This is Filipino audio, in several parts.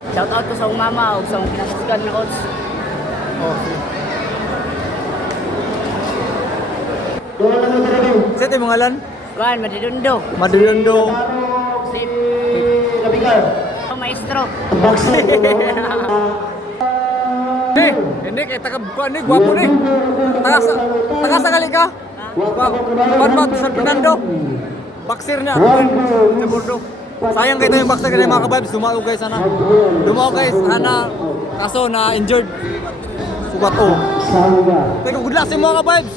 Shout out ko sa umama o sa pinasukan na coach. Oh. Sa ito yung mga lan? Kuan, Madidundo. Madilundo. Si Maestro. Hindi, kaya taga-buwan ni, gwapo ni. Taga-sakali ka? Buwan ba, San Fernando? Boxer niya, sa Bordo. Sayang kayo yung boxer kayo mga kabibes, dumao guys, sana. Dumao guys, sana, kaso na injured. Sugat o. Teka, good luck sa mga kabibes.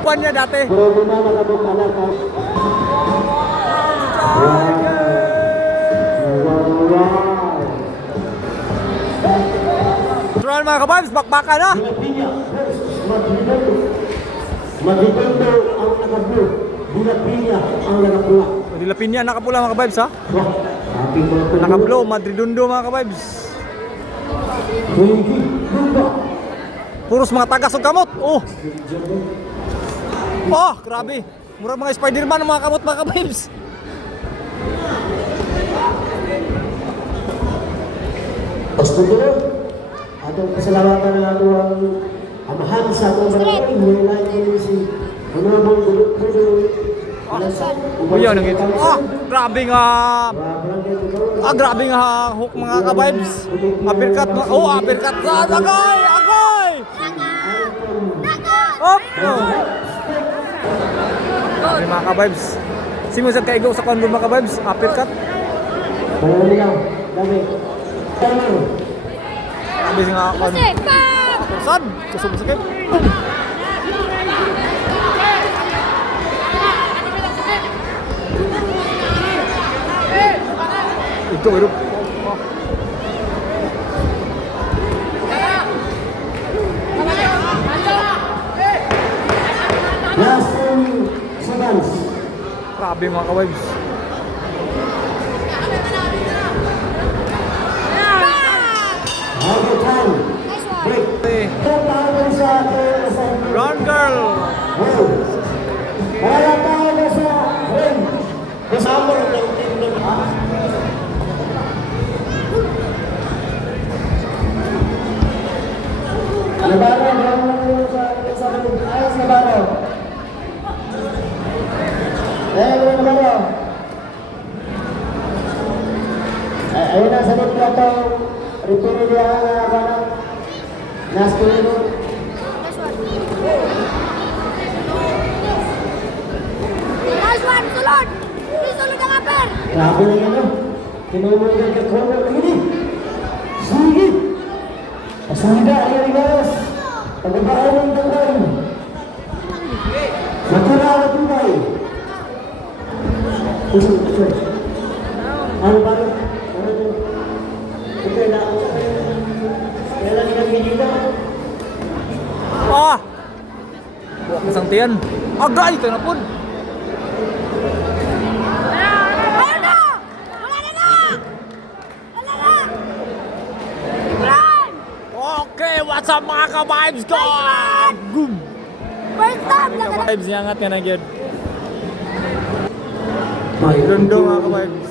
Buwan niya dati. Turuan mga kabibes, bakbaka na. Madidundo ang nakablo, Dilapinya ang nakapula. Dilapinya nakapula mga kabibes ha. Ating mga Nakablo, Madridundo mga kabibes. Puros mga tagas ng kamot. Oh. Oh, grabe. Murag mga Spider-Man mga kamot mga kabibes. Pastudo, atong pasalamatan ng atong amahan sa atong barangay, mulai ko si Honorable Gudo Alasan. Uya nang ito. Ah, grabe nga. Grabe nga hook mga kabibes. Uppercut. Oh, uppercut sa agay, agay. Op. Grabe mga kabibes. Simusad ka igaw sa konbo mga kabibes. Uppercut. Marami lang, dami. Grabe nga kon. Sad, susubsakit. Ito, ito. Last 10 seconds. Grabe mga kabibes. Hanggang time. Break. Tawag sa Run girl. Kaya tawag sa ring. Kasama ng team ng Nabarro, sa ayos Nabarro. Nabarro. Ayun na sa loob na ito. Return niya ang last 2 minutes. Last one, sulod! Sulod ang upper! Grabe na yan, no? Tinulungan ka corner ini. Sige! Pasanda, ayan guys! Pagbabaan ng tangkay. Natural na tunay. Ano ba? Ito na ako. Kailan nila dito? Ah! Isang tiyan. Agay, ito na po. Ayun na! Wala na na! Wala na! Run! Okay, what's up mga ka-vibes ko? Boom! First time lang na! Vibes niya angat ka na gyud. Lundo mga ka-vibes.